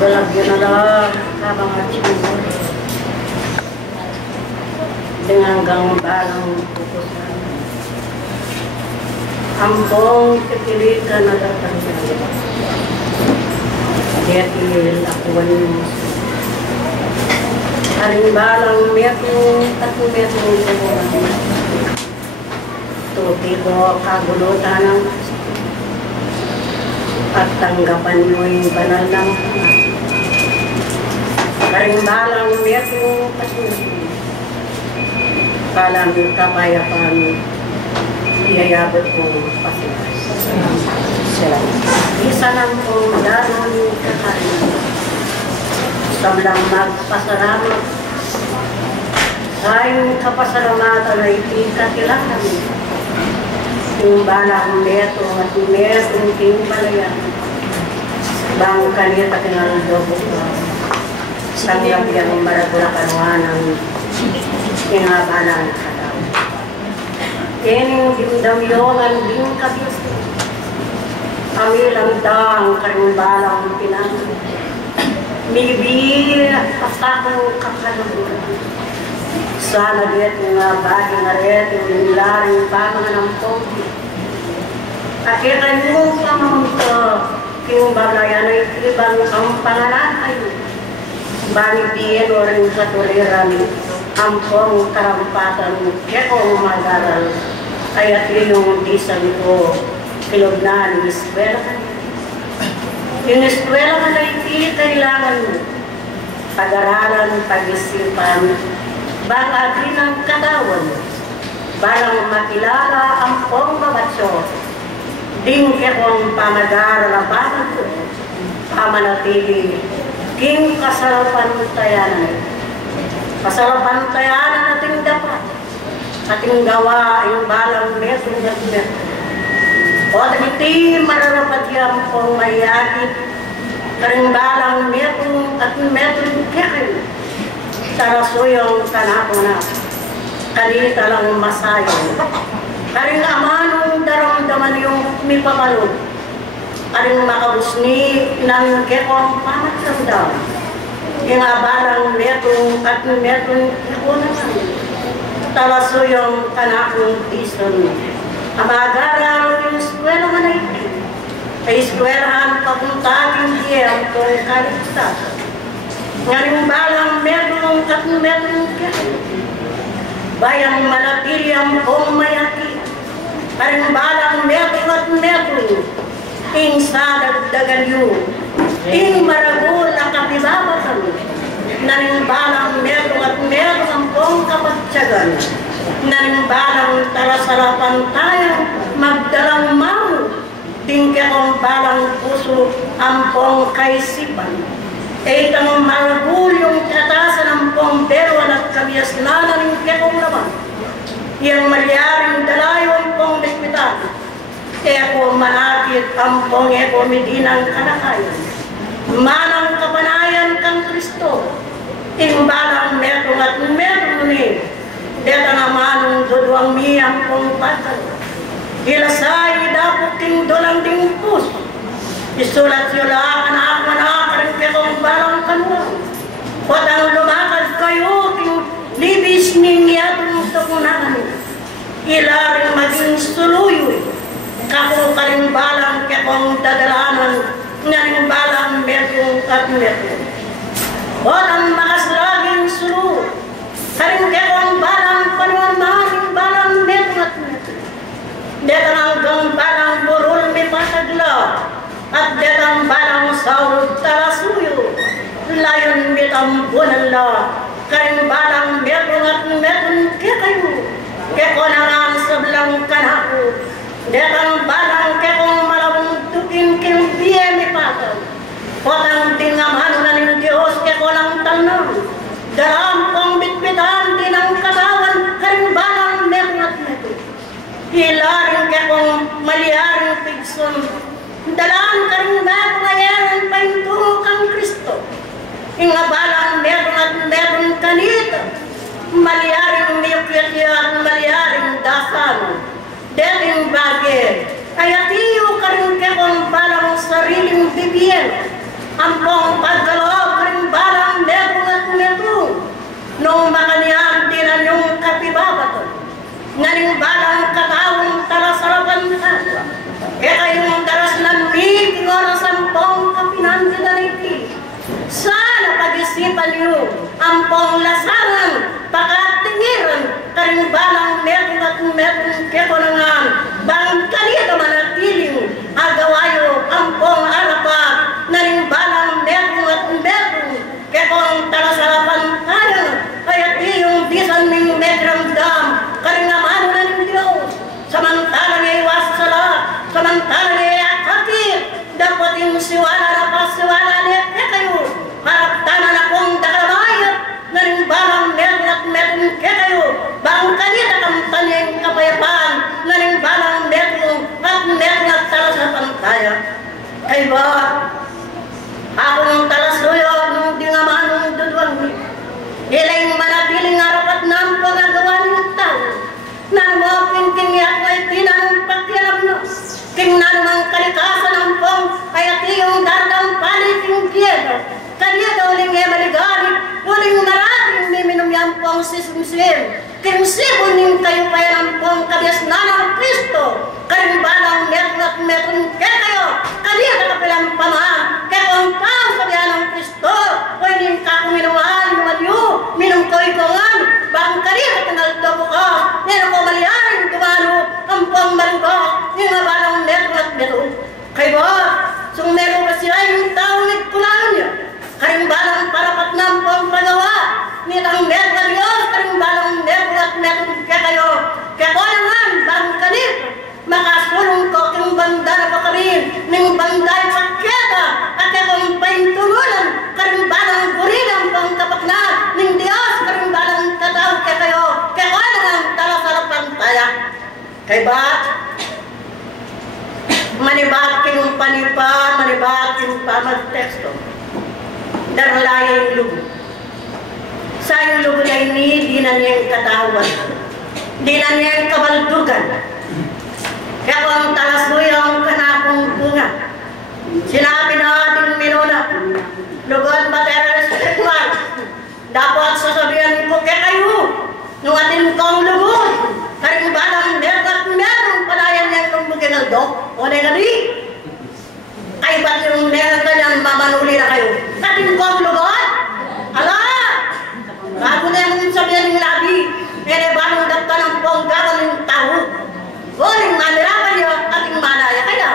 Balagyan na lang habang atsyong dengan gang balang pupusan. Ampong kepilikan na datang niya. Dia pilih lakuan mo. Haring balang meto at meto semua. Tuti ko kagulutan ng at tanggapan mo yung banal ng haring balang meto at kalang kapayapan iyayabot ko pasilas. Isa lang po daron kakain. Sablang magpasalamat. Sayang kapasalamatan ay ikatilangan. Yung balang meto at meto yung timpalayan. Bang kanita kinaldobo ko. Tanggap yung maragula kanuanang ingabanan ka daw. Kening dindamyongan din kabis. Kami lang dang karimbalang pinang. Mibil pasakong kakaluburan. Sana diet nga bagi nga ret yung laring pamangan ng pogi. Akitan mo sa mga kung bagayan ay ibang ang pangalan ay bani biyen o rin sa tuliran ampong karampatan kaya kung mag-aral kaya yung disan ko kilognan yung eskwela ka yung eskwela ka na hindi kailangan mo pag-aralan, pag-isipan baka din ang katawan balang makilala ampong babatsyo ding kaya kung pamag-aral ang bakit ko pamanatili king kasarapantayanan kasarapantayanan nating dapat ating gawa yung balang mesong gagawin o iti mararapat yan kung mayakit karing balang mesong at mesong kikin sarasuyong tanako na kanita lang masayo karing amanong daramdaman yung mipabalod karing makabusni ng kekong pamatsamdam yung balang metong at metong kikunan talaso yung kanakong tison amagaral yung eskwela nga na iti ay eskwelahan papuntakin diyan kung kaligtas ngayon balang metong at metong kikunan bayang manatili ang pumayaki karing balang metong at metong ing sadagdagan yun, ing maragul ang kapibabatan, naning balang merong at merong ang pong kapatsagan, naning balang talasarapan tayo, magdalang mamu, tingke kong balang puso ang pong kaisipan. Itang maragul yung katasan ang pong berwan at kabiyaslanan ng kekong laban, yung malyaring dalayo ang pong bispitan, eko manakit ang pong eko medinang kanakayan. Manang kapanayan kang Kristo. Imbalang metong at metong ni. Deta nga manong dodoang miyang pong patan. Ilasay idapot ting dolang ding puso. Isulat yula anak manakarin ketong balang kanuang. Patang lumakad kayo ting libis ningyatong tapunan. Ilaring maging suluyo. Kako karing balang kekong dadalanan ngaring balang metong at metong walang makaslaging sulu karing kekong balang panuan mahaling balang metong at metong detang hanggang balang burul may pasagla at detang balang saurod talasuyo layon mitang bunala karing balang metong at metong kekayo kekonangan sablang kanako detang balang kekong malabong tukin king biye ni patang potang tingaman na ng Diyos kekolang tanong dalam kong bitbitan din ang katawan karing balang merongat meto hilaring kekong maliaring pigson dalaan karing meto ngayon painturo kang Kristo inga balang merongat meron kanita maliaring miyukyatya maliaring dasan deting bagay, kaya tiyo karing kekong balang sariling bibyen, Ampong pagkaloob karimbalang metong at metong nung makaniyan tinan yung kapibabato nanimbalang katawang talasarapan ka kayong daras ng meeting oras ampong kapinan dinariti sana pag-isipan niyo ampong lasaran pakatingiran karimbalang metong at metong kekonangan bang kanito manatiling agawayo ampong arapat narimbalang metong at metong kekong talasarapan kaya kaya't iyong bisan ng medramdam karingaman na ng Diyos samantalang iwas sa lahat samantalang iakakit dapat yung siwala na pasiwala niya kayo haraptanan akong dakamayat narimbalang metong at metong kayo bang kanita kamtanyang kapayapaan narimbalang metong at metong at talasarapan kaya kayo ba akong talasuyo nung di nga manong dudwang ni ilang manatiling arapat ng pagagawa ng tao nang mo pintingyak ay tinanong pagkialam no tingnan ng kalikasan ng pong ay at iyong dardang paliting kiedo kanya daw uling e maligalit uling maraming miminum yan pong sisimsim kinsibon ning kayo pa yan pong kabias na ng Kristo karimbalang metong at metong kayo kanya nakapilang pamahan kaya kung pang sabihan ng Kristo o hindi ka kuminuan lumadyo minum ko ikongan bang kanya katangal to bukas nero ko maliyarin dumano ang pong malugos yung mabalang metong at metong kayo ba sung meron ba siya yung taong nagkulangan niya karimbalang parapat ng pong pagawa nitang metong na Diyos karimbalang metong at metong kayo kaya ko naman bang kanito makasulong ko kung banda na pakarin ng banday pagketa at akong paintululan karimbalang gurilang pang kapaknan ng Diyos karimbalang tataw kayo kaya ko naman talasarapan tayo kay ba manibaking panipa manibaking pamagteksto daralaya yung lugo sa yung lugo na ini di na niyang katawan di na niyang kabaldugan kaya kung talasuyang kanakong bunga sinabi na ating minuna lugod material spiritual dapat sasabihan ko kaya kayo nung ating kong lugod karimbalang nergat merong palayan niyang lumbugin ng dok o negari ay ba't yung nergat ganyan mamanuli na kayo ating kong lugod ala bago na yung sabihan ng labi kaya balong dapta ng pong gawin ng tao uling manirapan niyo ating malaya kaya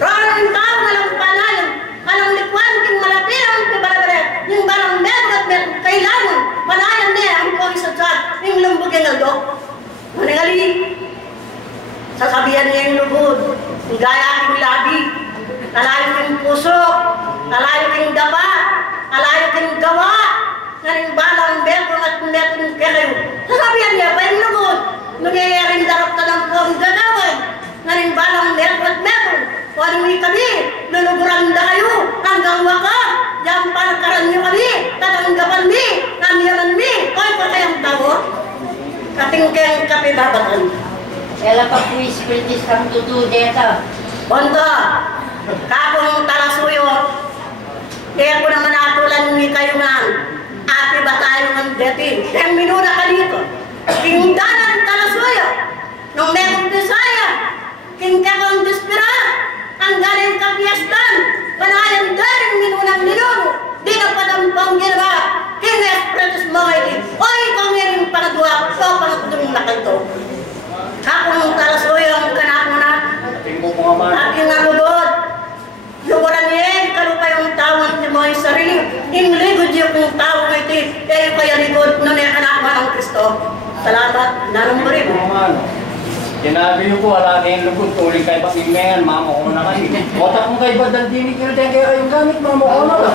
rarang yung tao na lang panayan alang likwan king malapilang pibalabare yung barang meron at meron kailangan panayan niya ang pong isatsat yung lumbugin ng dok maningali sasabihan niya yung lubod yung gaya aking labi talayo king puso talayo king dapa talayo king gawa naring balang meron at meron kayo sasabihan niya pa yung lubod nangyayaring darap ka ng pong gagawin naring balang meron at meron walang kami luluburan na kayo hanggang waka diyan palakaran niyo kami tatanggapan mi namiyaman mi koy pa kayang tao kating kayang kapibabatan ela pa po ispiritis kang tutu deta bonto kakong talasuyo kaya ko naman atulan ni kayo nga ati ba tayo ng detin kayang minuna ka dito Kingdanan talasuyo nung merong desaya kingkakong despera ang galing kapiastan panayan daring minunang niluno di na padampang ginawa kingespretos mga iti oy kung meron pangadwa so pangatulong na kanto kakong talasuyo ang kanak mo na ating nalugod luwaran niya kalupa yung tawang ni mo yung sarili inligod yung tawang iti kayo kaya ligod nung anak mo ng Kristo salamat narong mo rin Sinabi niyo po, wala kayong lugod, tuloy kayo pakimengan, mama ko na kayo. Otak mo kayo ba dandinig kayo din kayo kayong gamit, mama ko na ba?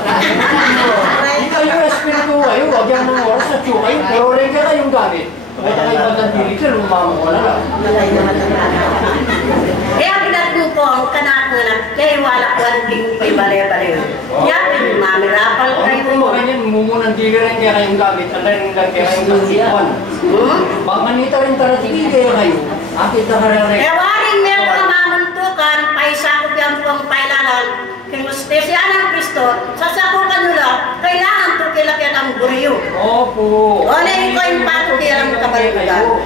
Hindi kayo espiritu kayo, wag yan mga oras na tiyo kayo, pero rin kayo kayong gamit. Otak kayo ba dandinig kayo, mama ko na lang. Kaya pinatin ko ang kanak nga na, kaya wala ko ang king pa'y bale-bale. Yan, mamirapal kayo mo. Ganyan, mumunang dili rin kayo kayong gamit, at rin lang kayo kayong kasiyan. Bak manita rin taratigin kayo kayo. Akit na karere. Kaya waring meron na mamuntukan, paisakot yan po ang pailanan, kung gusto siya ng Kristo, sasakupan nila, kailangan tukilakit ang buriyo. Opo. O, ko yung patukilang kabalikudan.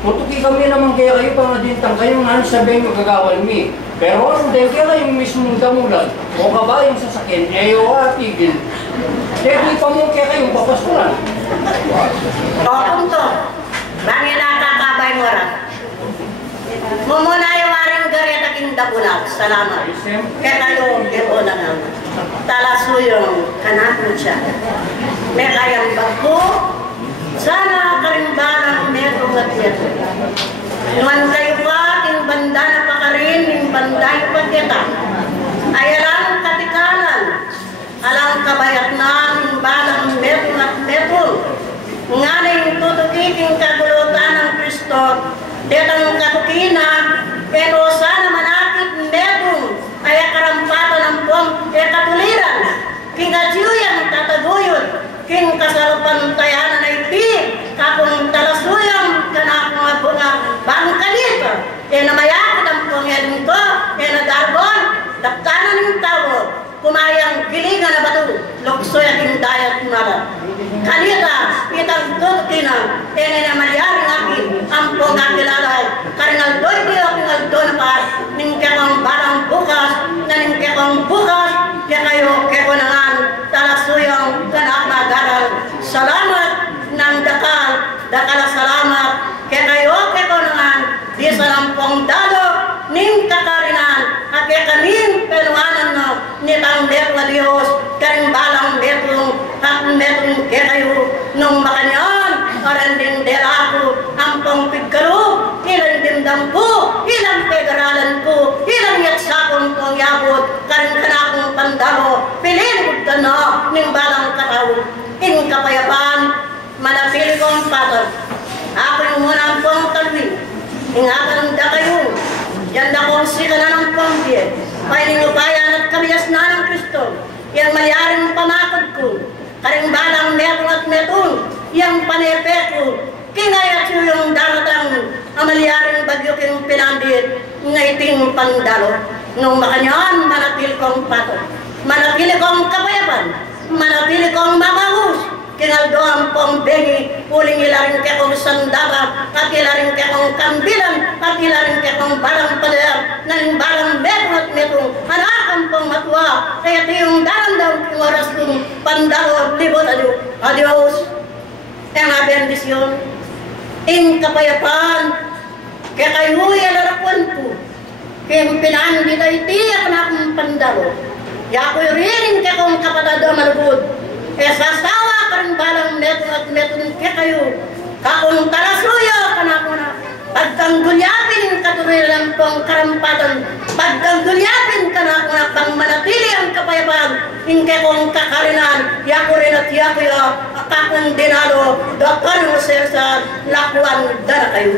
Putuki kami naman kaya kayo pangadintang kayo nga sabihin magagawan mi. Pero ano dahil kaya kayong mismong damulan o kabayang sasakyan, o atigil. Kaya di pa mo kaya kayong papasturan. O, punto. Bangin nakakabay mo rin. Mumuna yung waring garet aking dabulag. Salamat. Kaya kayo, ito na nga. Talaso yung kanakot siya. May kayang bago. Sana karimbanang metong at yeto. Numan kayo pa, ting banda na pa ka rin, ting banda yung pagkita. Ay alang katikalan, alang kabayat na, ting balang metong at metong. Nga na yung tutukiking kagulutan ng Kristo, detang katukina, pero sana manakit metong, ay karampatan ng buwang katuliran. Kingatsiyang tataguyod, king kasalupan tayanan ay pi, kakong talasuyang kanakong bunga bangkalito. Namayakit ang pangyaling ko, nadarbon, daktanan ng tao, kumayang gilingan na bato, luksoy aking dayat mara. Kanita, itang tutkina, namayaring akin, ang pangkakilalay, karingal doy di aking doon pa, ningkakong barang bukas, na ningkakong bukas, kaya kayo, kekunangan, talasuyang kanak na garal. Salamat ng dakal, dakal salamat, kaya kayo, kekunangan, di sa lampong dado, ning kakarinan, at kaya kaning peluanan no, nitang betwa Diyos, karing balang betong, at betong kaya kayo, nung makanyan, karan din derako, ang pangpigkaro, ilang dimdam ko, ilang pegaralan ko, ilang yatsakong kong yabot, karing kanakong pandaro, pilin ka na, ning balang kataw, in kapayapan, manapili kong patag, ako yung munang pong talwi, ingatan da kayo, yan na kong sila na ng pambie, pailing upayan at kabias na ng Kristo, yung mayaring pamakod ko, karing balang metong at metong, yung panepe ko, kingayat yung daratang, amayaring bagyo king pinambit, ngaiting pandalo, nung makanyan, manapil kong pato, manapili kong kapayapan, manapili kong mamahus, kinaldo ang pong bengi, uling ilaring ke kong sandaga, at ilaring ke kong kambilan, at ilaring ke kong barang palayar, naling barang metong at metong, anak pong matwa, kaya tiyong daram-daram kong oras kong pandalo, libot adios, ang bendisyon, in kapayapan, kaya kayo alarakuan po, kaya pinaan dito itiyak na akong pandalo, yakoy rin kaya kong kapatado malugod, sasawa ka rin balang metong at metong kaya kayo, kakong talasuyo ka na ako na, pagkanggulyapin yung katurilan pong karampatan, pagkanggulyapin ka na ako na pang manatili ang kapayapan, hindi kong kakarinan, yako rin at yako kakong dinalo, doktor mo sa lakuan, dala kayo.